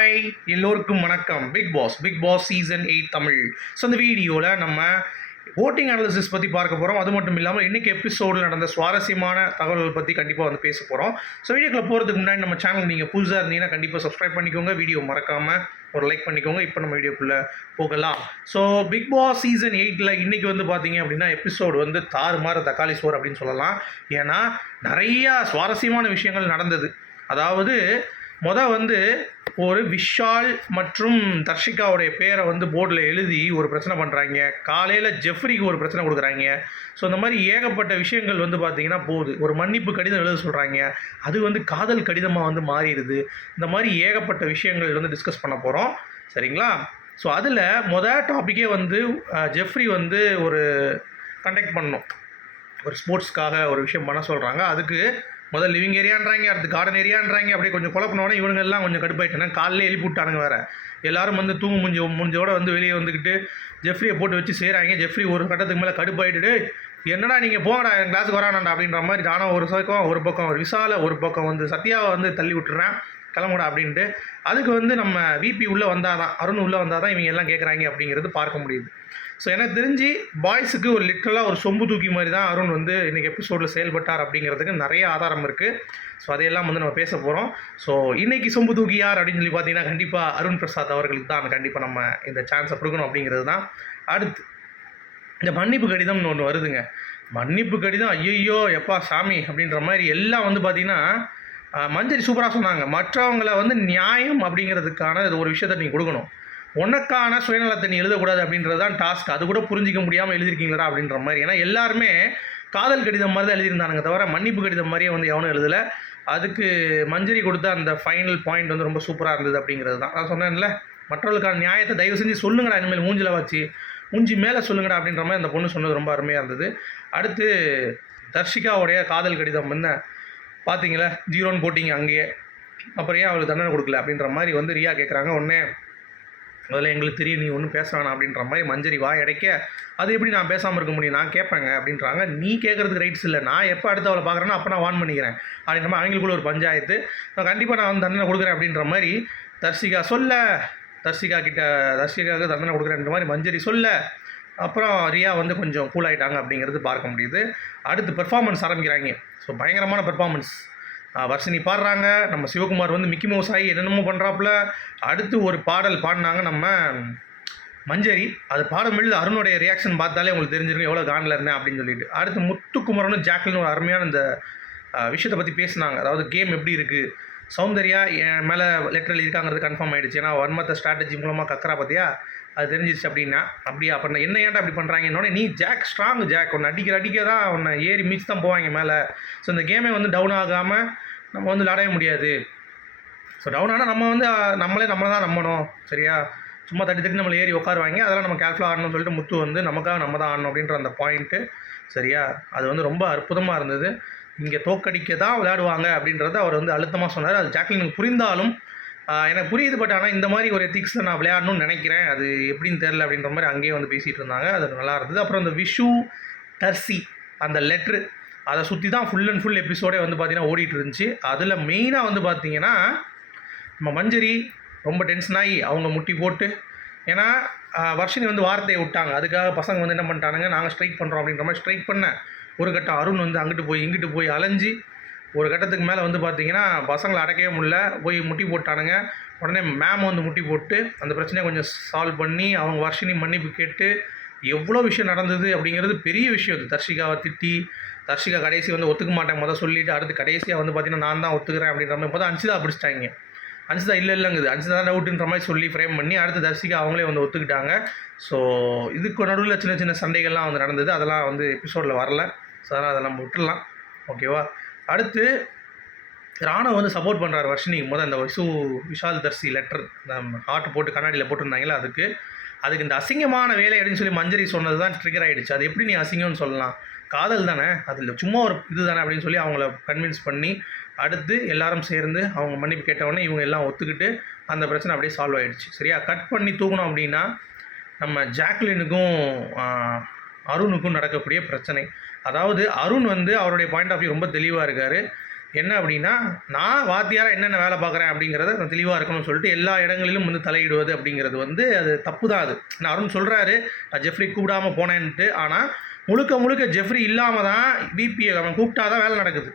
Hi எல்லோருக்கும் வணக்கம். Big Boss Big Boss season eight Tamil. So இந்த வீடியோவில் நம்ம ஓட்டிங் அனாலிசிஸ் பற்றி பார்க்க போகிறோம் அது மட்டும் இல்லாமல் இன்றைக்கி எபிசோடில் நடந்த சுவாரஸ்யமான தகவல்கள் பற்றி கண்டிப்பாக வந்து பேச போகிறோம் ஸோ வீடியோக்குள்ள போகிறதுக்கு முன்னாடி நம்ம சேனல் நீங்கள் புதுசாக இருந்தீங்கன்னா கண்டிப்பாக சப்ஸ்கிரைப் பண்ணிக்கோங்க. வீடியோ மறக்காமல் ஒரு லைக் பண்ணிக்கோங்க. இப்போ நம்ம வீடியோக்குள்ளே போகலாம். ஸோ பிக் பாஸ் சீசன் எயிட்டில் இன்றைக்கி வந்து பார்த்தீங்க அப்படின்னா எபிசோடு வந்து தாறுமாறு தக்காளி சோறு அப்படின்னு சொல்லலாம். ஏன்னா நிறையா சுவாரஸ்யமான விஷயங்கள் நடந்தது. அதாவது மொதல் வந்து ஒரு விஷால் மற்றும் தர்ஷிகாவுடைய பேரை வந்து போர்டில் எழுதி ஒரு பிரச்சனை பண்ணுறாங்க காலையில் ஜெஃப்ரிக்கு ஒரு பிரச்சனை கொடுக்குறாங்க. ஸோ இந்த மாதிரி ஏகப்பட்ட விஷயங்கள் வந்து பார்த்திங்கன்னா போகுது. ஒரு மன்னிப்பு கடிதம் எழுத சொல்கிறாங்க அது வந்து காதல் கடிதமாக வந்து மாறிடுது. இந்த மாதிரி ஏகப்பட்ட விஷயங்கள் வந்து டிஸ்கஸ் பண்ண போகிறோம் சரிங்களா? ஸோ அதில் மொதல் டாப்பிக்கே வந்து ஜெஃப்ரி வந்து ஒரு கண்டக்ட் பண்ணணும் ஒரு ஸ்போர்ட்ஸ்க்காக ஒரு விஷயம் பண்ண சொல்கிறாங்க அதுக்கு முதல் லிவிங் ஏரியான்றாங்க அடுத்து கார்டன் ஏரியான்றாங்க அப்படியே கொஞ்சம் குழப்பினோடனே இவனுங்கெல்லாம் கொஞ்சம் கடுப்பாயிட்டாங்க காலையில் எழுப்பி விட்டானுங்க வேறு. எல்லாரும் வந்து தூங்கு முடிஞ்ச முடிஞ்சோட வந்து வெளியே வந்துக்கிட்டு ஜெஃப்ரியை போட்டு வச்சு செய்கிறாங்க ஜெஃப்ரி ஒரு கட்டத்துக்கு மேலே கடுப்பாயிட்டு என்னடா நீங்கள் போங்கடா என் கிளாஸுக்கு வரானாண்டா அப்படின்ற மாதிரி நானும் ஒரு பக்கம் ஒரு பக்கம் ஒரு விசால ஒரு பக்கம் வந்து சத்யாவை வந்து தள்ளி விட்டுறேன் கிளம்புடா அப்படின்ட்டு. அதுக்கு வந்து நம்ம விபி உள்ளே வந்தால் தான் அருண் உள்ளே வந்தால் தான் இவங்க எல்லாம் கேட்குறாங்க அப்படிங்கிறது பார்க்க முடியுது. ஸோ எனக்கு தெரிஞ்சு பாய்ஸுக்கு ஒரு லிட்டரலாக ஒரு சொம்பு தூக்கி மாதிரி தான் அருண் வந்து இன்றைக்கி எபிசோடில் செயல்பட்டார் அப்படிங்கிறதுக்கு நிறைய ஆதாரம் இருக்குது ஸோ அதையெல்லாம் வந்து நம்ம பேச போகிறோம் ஸோ இன்றைக்கி சொம்பு தூக்கி யார் அப்படின்னு சொல்லி பார்த்தீங்கன்னா கண்டிப்பாக அருண் பிரசாத் அவர்களுக்கு தான் கண்டிப்பாக நம்ம இந்த சான்ஸை கொடுக்கணும் அப்படிங்கிறது தான். அடுத்து இந்த மன்னிப்பு கடிதம்னு ஒன்று வருதுங்க. மன்னிப்பு கடிதம் ஐயையோ எப்பா சாமி அப்படின்ற மாதிரி எல்லாம் வந்து பார்த்திங்கன்னா மஞ்சரி சூப்பராக சொன்னாங்க. மற்றவங்களை வந்து நியாயம் அப்படிங்கிறதுக்கான இது ஒரு விஷயத்தை நீ கொடுக்கணும். உனக்கான சுயநலத்தை நீ எழுதக்கூடாது அப்படின்றது தான் டாஸ்க் அது கூட புரிஞ்சிக்க முடியாமல் எழுதிருக்கீங்களா அப்படின்ற மாதிரி. ஏன்னா எல்லாருமே காதல் கடிதம் மாதிரி தான் எழுதியிருந்தானுங்க தவிர மன்னிப்பு கடிதம் மாதிரியே வந்து எவனும் எழுதலை. அதுக்கு மஞ்சரி கொடுத்த அந்த ஃபைனல் பாயிண்ட் வந்து ரொம்ப சூப்பராக இருந்தது அப்படிங்கிறது தான். நான் சொன்னேன்ல மற்றவர்களுக்கான நியாயத்தை தயவு செஞ்சு சொல்லுங்கடா இனிமேல் மூஞ்சில வச்சு மூஞ்சி மேலே சொல்லுங்கடா அப்படின்ற மாதிரி அந்த பொண்ணு சொன்னது ரொம்ப அருமையாக இருந்தது. அடுத்து தர்ஷிகாவுடைய காதல் கடிதம் என்ன? பார்த்தீங்களா ஜீரோன்னு போட்டிங்க அங்கேயே. அப்புறம் ஏன் அவளுக்கு தண்டனை கொடுக்கல அப்படின்ற மாதிரி வந்து ரியா கேட்குறாங்க உடனே முதல்ல எங்களுக்கு தெரியும் நீ ஒன்றும் பேச வேணாம் அப்படின்ற மாதிரி மஞ்சரி வா இடைக்க அது எப்படி நான் பேசாமல் இருக்க முடியும்? நான் கேட்பேங்க அப்படின்றாங்க. நீ கேட்குறதுக்கு ரைட்ஸ் இல்லை. நான் எப்போ அடுத்து அவளை பார்க்குறேன்னா அப்போ நான் வான் பண்ணிக்கிறேன். அப்படின்ற மாதிரி அவங்களுக்குள்ள ஒரு பஞ்சாயத்து. நான் கண்டிப்பாக நான் வந்து தண்டனை கொடுக்குறேன் அப்படின்ற மாதிரி தர்ஷிகா சொல்ல. தர்ஷிகா கிட்ட தர்ஷிகாவுக்கு தண்டனை கொடுக்குறேன்ற மாதிரி மஞ்சரி சொல்ல. அப்புறம் ரியா வந்து கொஞ்சம் கூல் ஆகிட்டாங்க அப்படிங்கிறது பார்க்க முடியுது. அடுத்து பெர்ஃபார்மன்ஸ் ஆரம்பிக்கிறாங்க. ஸோ பயங்கரமான பெர்ஃபார்மன்ஸ் வர்ஷினி பாடுறாங்க. நம்ம சிவகுமார் வந்து மிக்கி மவுஸ் ஆகி என்னென்னமோ பண்ணுறாப்புல அடுத்து ஒரு பாடல் பாடினாங்க நம்ம மஞ்சரி. அது பாடும்பொழுது அருணுடைய ரியாக்ஷன் பார்த்தாலே உங்களுக்கு தெரிஞ்சிருக்கும் எவ்வளோ காண்டில் இருந்தேன் அப்படின்னு சொல்லிட்டு. அடுத்து முத்துக்குமரனும் ஜாக்லின் ஒரு அருமையான இந்த விஷயத்தை பற்றி பேசினாங்க. அதாவது கேம் எப்படி இருக்குது சௌந்தர்யா என் மேலே லெட்டரில் இருக்காங்கிறது கன்ஃபார்ம் ஆகிடுச்சு ஏன்னா வன்மத்த ஸ்ட்ராட்டஜி மூலமாக கக்கறா பார்த்தியா அது தெரிஞ்சிச்சு அப்படின்னா அப்படியா? அப்போ என்ன ஏன்டா அப்படி பண்ணுறாங்கன்னொடனே நீ ஜாக் ஸ்ட்ராங் ஜாக் ஒன்று அடிக்கிற அடிக்க தான் உன்னை ஏறி மீச்சு தான் போவாங்க மேலே. ஸோ இந்த கேமே வந்து டவுன் ஆகாமல் நம்ம வந்து விளையாடவே முடியாது. ஸோ டவுன் ஆனால் நம்ம வந்து நம்மளே நம்மளை தான் நம்பணும். சரியா? சும்மா தட்டி தட்டி நம்மளை ஏறி உட்காருவாங்க. அதெல்லாம் நம்ம கேர்ஃபுல்லாக ஆடணும்னு சொல்லிட்டு முத்து வந்து நமக்காக நம்ம தான் ஆடணும். அப்படின்ற அந்த பாயிண்ட்டு சரியா? அது வந்து ரொம்ப அற்புதமாக இருந்தது. இங்கே தோக்கடிக்க தான் விளையாடுவாங்க அப்படின்றத அவர் வந்து அழுத்தமாக சொன்னார். அது ஜாக்லினுக்கு புரிந்தாலும் எனக்கு புரியுது பட் ஆனால் இந்த மாதிரி ஒரு எத்திக்ஸில் நான் விளையாடணும்னு நினைக்கிறேன். அது எப்படின்னு தெரில அப்படின்ற மாதிரி அங்கேயே வந்து பேசிகிட்டு இருந்தாங்க. அது நல்லா இருந்தது. அப்புறம் இந்த விஷு டர்சி அந்த லெட்ரு அதை சுற்றி தான் ஃபுல் அண்ட் ஃபுல் எபிசோடே வந்து பார்த்திங்கன்னா ஓடிட்டு இருந்துச்சு. அதில் மெயினாக வந்து பார்த்தீங்கன்னா நம்ம மஞ்சரி ரொம்ப டென்ஷன் ஆகி அவங்க முட்டி போட்டு ஏன்னா ஆஹ், வர்ஷினி வந்து வார்த்தையை விட்டாங்க. அதுக்காக பசங்க வந்து என்ன பண்ணிட்டானுங்க? நாங்கள் ஸ்ட்ரைக் பண்ணுறோம் அப்படின்ற மாதிரி ஸ்ட்ரைக் பண்ணேன். ஒரு கட்டம் அருண் வந்து அங்கிட்டு போய் இங்கிட்டு போய் அலைஞ்சு ஒரு கட்டத்துக்கு மேலே வந்து பார்த்தீங்கன்னா பசங்களை அடக்கவே முடியல. போய் முட்டி போட்டானுங்க. உடனே மேம் வந்து முட்டி போட்டு அந்த பிரச்சனையை கொஞ்சம் சால்வ் பண்ணி அவங்க வர்ஷினி மன்னிப்பு கேட்டு எவ்வளோ விஷயம் நடந்தது அப்படிங்கிறது பெரிய விஷயம் அது. தர்ஷிகாவை திட்டி தர்ஷிகா கடைசி வந்து ஒத்துக்க மாட்டேன் முதல் சொல்லிவிட்டு அடுத்து கடைசியாக வந்து பார்த்தீங்கன்னா நான் தான் ஒத்துக்கிறேன் அப்படின்ற மாதிரி இப்போ தான் அன்சிதா பிடிச்சிட்டாங்க. அன்சிதா இல்லை இல்லைங்குது. அன்சிதா தான் டவுட்டுன்ற மாதிரி சொல்லி ஃப்ரேம் பண்ணி அடுத்து தர்சிகா அவங்களே வந்து ஒத்துக்கிட்டாங்க. ஸோ இதுக்கு நடுவில் சின்ன சின்ன சண்டைகள்லாம் வந்து நடந்தது. அதெல்லாம் வந்து எபிசோடில் வரல. ஸோ அதனால் அதெல்லாம் நம்ம விட்டுடலாம் ஓகேவா அடுத்து ராணுவ வந்து சப்போர்ட் பண்ணுறாரு வர்ஷினிக்கு முதல் அந்த விசு விஷால் தர்சி லெட்டர் ஹார்ட் போட்டு கண்ணாடியில் போட்டிருந்தாங்களே அதுக்கு. அதுக்கு இந்த அசிங்கமான வேலை அப்படின்னு சொல்லி மஞ்சரி சொன்னது தான் ட்ரிகர் ஆகிடுச்சு அது எப்படி நீ அசிங்கம்னு சொல்லலாம்? காதல் தானே? அதில் சும்மா ஒரு இது தானே அப்படின்னு சொல்லி அவங்கள கன்வின்ஸ் பண்ணி அடுத்து எல்லாரும் சேர்ந்து அவங்க மன்னிப்பு கேட்டவுடனே இவங்க எல்லாம் ஒத்துக்கிட்டு அந்த பிரச்சனை அப்படியே சால்வ் ஆகிடுச்சு சரியா? கட் பண்ணி தூக்கணும் அப்படின்னா நம்ம ஜாக்லினுக்கும் அருணுக்கும் நடக்கக்கூடிய பிரச்சனை. அதாவது அருண் வந்து அவருடைய பாயிண்ட் ஆஃப் வியூ ரொம்ப தெளிவாக இருக்கார். என்ன அப்படின்னா நான் வாத்தியாராக என்னென்ன வேலை பார்க்குறேன் அப்படிங்கிறத நான் தெளிவாக இருக்கணும்னு சொல்லிட்டு எல்லா இடங்களிலும் வந்து தலையிடுவது அப்படிங்கிறது வந்து அது தப்பு தான் அது. நான் அருண் சொல்கிறாரு நான் ஜெஃப்ரி கூப்பிடாம போனேன்ட்டு. ஆனால் முழுக்க முழுக்க ஜெஃப்ரி இல்லாமல் தான் விபி அவன் கூப்பிட்டா தான் வேலை நடக்குது.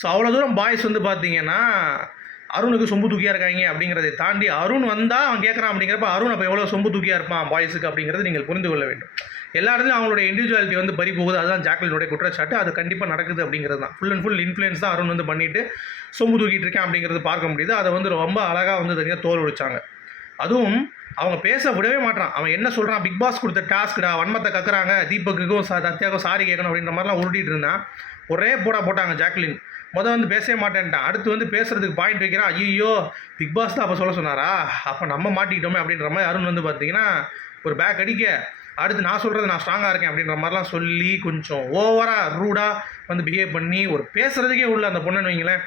ஸோ அவ்வளோ தூரம் பாய்ஸ் வந்து பார்த்தீங்கன்னா அருணுக்கு சொம்பு தூக்கியாக இருக்காங்க அப்படிங்கிறதை தாண்டி அருண் வந்தால் அவன் கேட்குறான் அப்படிங்கிறப்ப அருண் அப்போ எவ்வளோ சொம்பு தூக்கியாக இருப்பான் பாய்ஸுக்கு அப்படிங்கிறது நீங்கள் புரிந்து கொள்ள வேண்டும். எல்லா இடத்துலையும் அவங்களுடைய இண்டிவிஜுவாலிட்டி வந்து பறி போகுது. அதுதான் ஜாக்லினுடைய குற்றச்சாட்டு. அது கண்டிப்பாக நடக்குது அப்படிங்கிறது தான். ஃபுல் அண்ட் ஃபுல் இன்ஃப்ளூயன்ஸ் தான் அருண் வந்து பண்ணிட்டு சொம்பு தூக்கிட்டு இருக்கேன் அப்படிங்கிறது பார்க்க முடியுது. அதை வந்து ரொம்ப அழகாக வந்து தனியாக தோல் ஒழிச்சாங்க அதுவும் அவங்க பேச விடவே மாட்டான் அவன் என்ன சொல்கிறான் பிக் பாஸ் கொடுத்த டாஸ்க்டா வன்மத்தை கக்குறாங்க. தீபக்குக்கும் சா சத்யாவுக்கும் சாரி கேட்கணும் அப்படின்ற மாதிரிலாம் உருட்டிட்டு இருந்தான். ஒரே போடா போட்டாங்க ஜாக்லின். மொதல் வந்து பேசவே மாட்டேன்ட்டான். அடுத்து வந்து பேசுகிறதுக்கு பாயிண்ட் வைக்கிறான். ஐயோ பிக் பாஸ் தான் அப்போ சொல்ல சொன்னாரா? அப்போ நம்ம மாட்டிக்கிட்டோமே அப்படின்ற மாதிரி அருண் வந்து பார்த்தீங்கன்னா ஒரு பேக் அடிக்க அடுத்து நான் சொல்கிறது நான் ஸ்ட்ராங்காக இருக்கேன் அப்படின்ற மாதிரிலாம் சொல்லி கொஞ்சம் ஓவராக ரூடாக வந்து பிஹேவ் பண்ணி ஒரு பேசுகிறதுக்கே உள்ள அந்த பொண்ணுன்னு வைங்களேன்.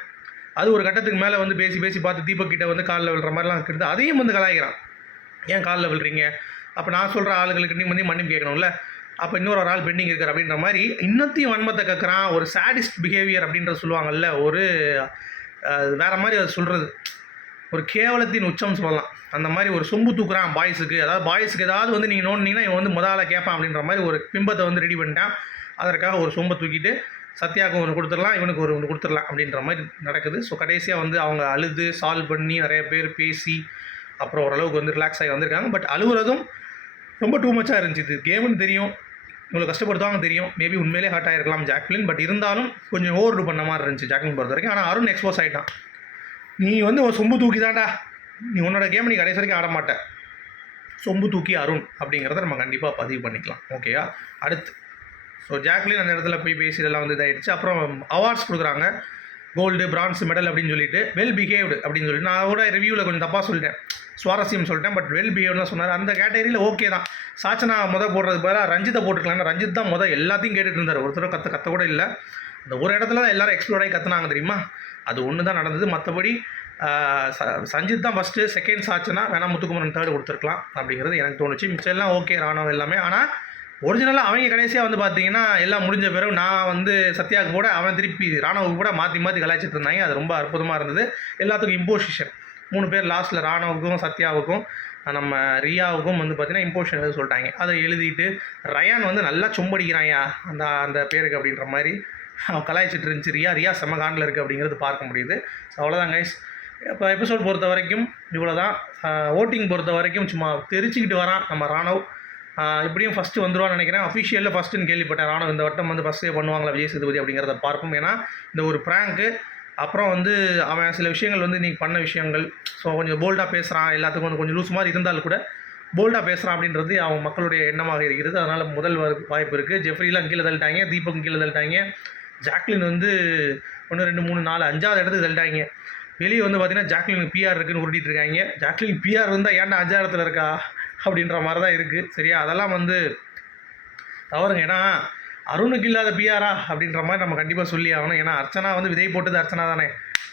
அது ஒரு கட்டத்துக்கு மேலே வந்து பேசி பேசி பார்த்து தீபக் கிட்ட வந்து காலில் விழுற மாதிரிலாம் இருக்குது அதையும் வந்து கலாய்க்கிறான். ஏன் காலில் விழுறீங்க? அப்போ நான் சொல்கிற ஆளுங்களுக்கு நீ வந்து மன்னிப்பு கேட்கணும்ல? அப்போ இன்னொரு ஒரு ஆள் பெண்டிங் இருக்கார் அப்படின்ற மாதிரி இன்னத்தையும் வன்மத்தை கற்கிறான் ஒரு சாடிஸ்ட் பிஹேவியர் அப்படின்றது சொல்லுவாங்கல்ல ஒரு வேற மாதிரி அது சொல்கிறது ஒரு கேவலத்தின் உச்சம் சொல்லலாம். அந்த மாதிரி ஒரு சொம்பு தூக்குறான் பாய்ஸுக்கு அதாவது பாய்ஸுக்கு ஏதாவது வந்து நீங்கள் நோண்டினீங்கன்னா இவன் வந்து முதல்ல கேட்பான் அப்படின்ற மாதிரி ஒரு பிம்பத்தை வந்து ரெடி பண்ணிட்டான். அதற்காக ஒரு சொம்பை தூக்கிட்டு சத்யாவுக்கு ஒன்று கொடுத்துடலாம் இவனுக்கு ஒரு ஒன்று கொடுத்துடலாம் அப்படின்ற மாதிரி நடக்குது. ஸோ கடைசியாக வந்து அவங்க அழுது சால்வ் பண்ணி நிறைய பேர் பேசி அப்புறம் ஓரளவுக்கு வந்து ரிலாக்ஸ் ஆகி வந்திருக்காங்க. பட் அழுகுறதும் ரொம்ப டூ மச்சாக இருந்துச்சு. இது கேம்னு தெரியும். இவ்வளோ கஷ்டப்படுத்துவாங்க தெரியும். மேபி உண்மையிலே ஹர்ட் ஆகிருக்கலாம் ஜாக்லின் பட் இருந்தாலும் கொஞ்சம் ஓவர் பண்ண மாதிரி இருந்துச்சு ஜாக்லின் பொறுத்த வரைக்கும். ஆனால் அருண் எக்ஸ்போஸ் ஆகிட்டான் நீ வந்து ஒரு சொம்பு தூக்கி தான்டா நீ உன்னோட கேம் நீ கடைசி வரைக்கும் ஆட மாட்ட சொம்பு தூக்கி அருண் அப்படிங்கிறத நம்ம கண்டிப்பாக பதிவு பண்ணிக்கலாம். ஓகேயா அடுத்து. ஸோ ஜாக்லின் அந்த இடத்துல போய் பேசி இதெல்லாம் வந்து இதாகிடுச்சு அப்புறம் அவார்ட்ஸ் கொடுக்குறாங்க. கோல்டு பிரான்ஸ் மெடல் அப்படின்னு சொல்லிட்டு வெல் பிஹேவ்டு அப்படின்னு சொல்லிட்டு நான் கூட ரிவ்யூவில் கொஞ்சம் தப்பாக சொல்லிட்டேன். சுவாரஸ்யம் சொல்லிட்டேன் பட் வெல் பிஹேவ்னு சொன்னார். அந்த கேட்டகரியில் ஓகே தான். சாச்சனா முத போடுறது பதிலாக ரஞ்சித்தை போட்டுருக்கலாம் ரஞ்சித் தான் மொதல் எல்லாத்தையும் கேட்டுட்டு இருந்தார். ஒருத்தர் கற்று கற்ற கூட இல்லை. அந்த ஒரு இடத்துல தான் எல்லாரும் எக்ஸ்ப்ளோர் ஆகி கற்றுனாங்க தெரியுமா? அது ஒன்று தான் நடந்தது. மற்றபடி ச- சஞ்சித் தான் ஃபஸ்ட்டு செகண்ட் சாச்சுனா வேணால் முத்துக்குமரன் தேர்டு கொடுத்துருக்கலாம் அப்படிங்கிறது எனக்கு தோணுச்சு. மிச்சம் எல்லாம் ஓகே ராணுவம் எல்லாமே. ஆனால் ஒரிஜினலாக அவங்க கடைசியாக வந்து பார்த்தீங்கன்னா எல்லாம் முடிஞ்ச பிறகு நான் வந்து சத்யாவுக்கு கூட அவன் திருப்பி ராணுவுக்கு கூட மாற்றி மாற்றி கலாய்ச்சிட்டு இருந்தாங்க. அது ரொம்ப அற்புதமாக இருந்தது. எல்லாத்துக்கும் இம்போசிஷன் மூணு பேர் லாஸ்ட்டில் ராணுவுக்கும் சத்யாவுக்கும் நம்ம ரியாவுக்கும் வந்து பார்த்தீங்கன்னா இம்போஷன் எழுத சொல்லிட்டாங்க. அதை எழுதிட்டு ரயான் வந்து நல்லா சொம்படிக்கிறாயா அந்த அந்த பேருக்கு அப்படின்ற மாதிரி. அவன் கலாய்ச்சிட்டு இருந்துச்சு. ரியா ரியா செமகாண்டில் இருக்குது அப்படிங்கிறது பார்க்க முடியுது. ஸோ அவ்வளோதான் கைஸ் இப்போ எபிசோட் பொறுத்த வரைக்கும் இவ்வளோ தான் ஓட்டிங் பொறுத்த வரைக்கும் சும்மா தெரிச்சுக்கிட்டு வரான் நம்ம ராணவ். இப்படியும் ஃபஸ்ட்டு வந்துருவான்னு நினைக்கிறேன். அஃபிஷியலில் ஃபஸ்ட்டுன்னு கேள்விப்பட்டேன். ஆனால் இந்த வட்டம் வந்து ஃபஸ்ட்டே பண்ணுவாங்களா விஜய் சேதுபதி அப்படிங்கிறத பார்ப்போம். ஏன்னா இந்த ஒரு ப்ராங்க்கு அப்புறம் வந்து அவன் சில விஷயங்கள் வந்து நீங்கள் பண்ண விஷயங்கள் ஸோ கொஞ்சம் போல்டாக பேசுகிறான் எல்லாத்துக்கும் வந்து கொஞ்சம் லூஸ் மாதிரி இருந்தாலும் கூட போல்டாக பேசுகிறான் அப்படின்றது அவன் மக்களுடைய எண்ணமாக இருக்கிறது. அதனால் முதல் வாய்ப்பு இருக்குது ஜெஃப்ரிலாம் கீழே தள்ளிட்டாங்க தீபக் கீழே தள்ளிட்டாங்க. ஜாக்லின் வந்து ஒன்று ரெண்டு மூணு நாலு அஞ்சாவது இடத்துக்கு தள்ளிட்டாங்க. வெளியே வந்து பார்த்தீங்கன்னா ஜாக்லின் பிஆர் இருக்குன்னு உருட்டிட்டு இருக்காங்க. ஜாக்லின் பிஆர் இருந்தால் ஏன்டா அஞ்சாயிரத்தில் இருக்கா? அப்படின்ற மாதிரி தான் இருக்குது சரியா? அதெல்லாம் வந்து தவறுங்க. ஏன்னா அருணுக்கு இல்லாத பிஆரா அப்படின்ற மாதிரி நம்ம கண்டிப்பாக சொல்லி ஆகணும். ஏன்னா அர்ச்சனா வந்து விதை போட்டது அர்ச்சனா தானே.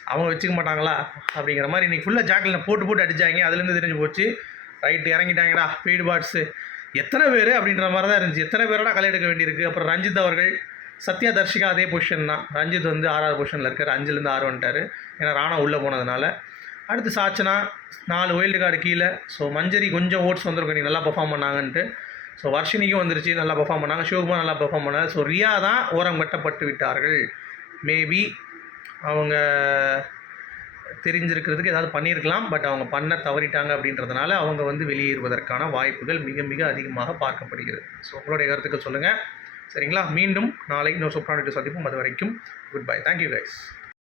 அவங்க வச்சுக்க மாட்டாங்களா? அப்படிங்கிற மாதிரி இன்றைக்கி ஃபுல்லாக ஜாக்கில் போட்டு போட்டு அடிச்சாங்க. அதுலேருந்து தெரிஞ்சு போச்சு. ரைட்டு இறங்கிட்டாங்கடா. பெய்டு பாட்ஸு எத்தனை பேர் அப்படின்ற மாதிரி தான் இருந்துச்சு. எத்தனை பேரோட களை எடுக்க வேண்டியிருக்கு? அப்புறம் ரஞ்சித் அவர்கள் சத்யா தர்ஷிகா அதே பொசிஷன் தான். ரஞ்சித் வந்து ஆறாவது பொசிஷனில் இருக்கார். அஞ்சுலேருந்து ஆறு வந்துட்டார். ஏன்னா ராணா உள்ளே போனதுனால. அடுத்து சாச்சனா நாலு வைல்டு கார்டு கீழே. ஸோ மஞ்சரி கொஞ்சம் ஓட்ஸ் வந்திருக்கும். நீங்கள் நல்லா பர்ஃபார்ம் பண்ணாங்கன்ட்டு. ஸோ வர்ஷினிக்கும் வந்துருச்சு. நல்லா பர்ஃபார்ம் பண்ணாங்க. சிவகுமார் நல்லா பர்ஃபார்ம் பண்ணாங்க. ஸோ ரியா தான் ஓரம் கட்டப்பட்டு விட்டார்கள். மேபி அவங்க தெரிஞ்சிருக்கிறதுக்கு ஏதாவது பண்ணியிருக்கலாம். பட் அவங்க பண்ண தவறிட்டாங்க அப்படின்றதுனால அவங்க வந்து வெளியேறுவதற்கான வாய்ப்புகள் மிக மிக அதிகமாக பார்க்கப்படுகிறது. ஸோ உங்களுடைய கருத்துக்கள் சொல்லுங்கள் சரிங்களா? மீண்டும் நாளை இன்னொரு சூப்பரான சந்திப்போம். அது வரைக்கும் குட் பை தேங்க்யூ கைஸ்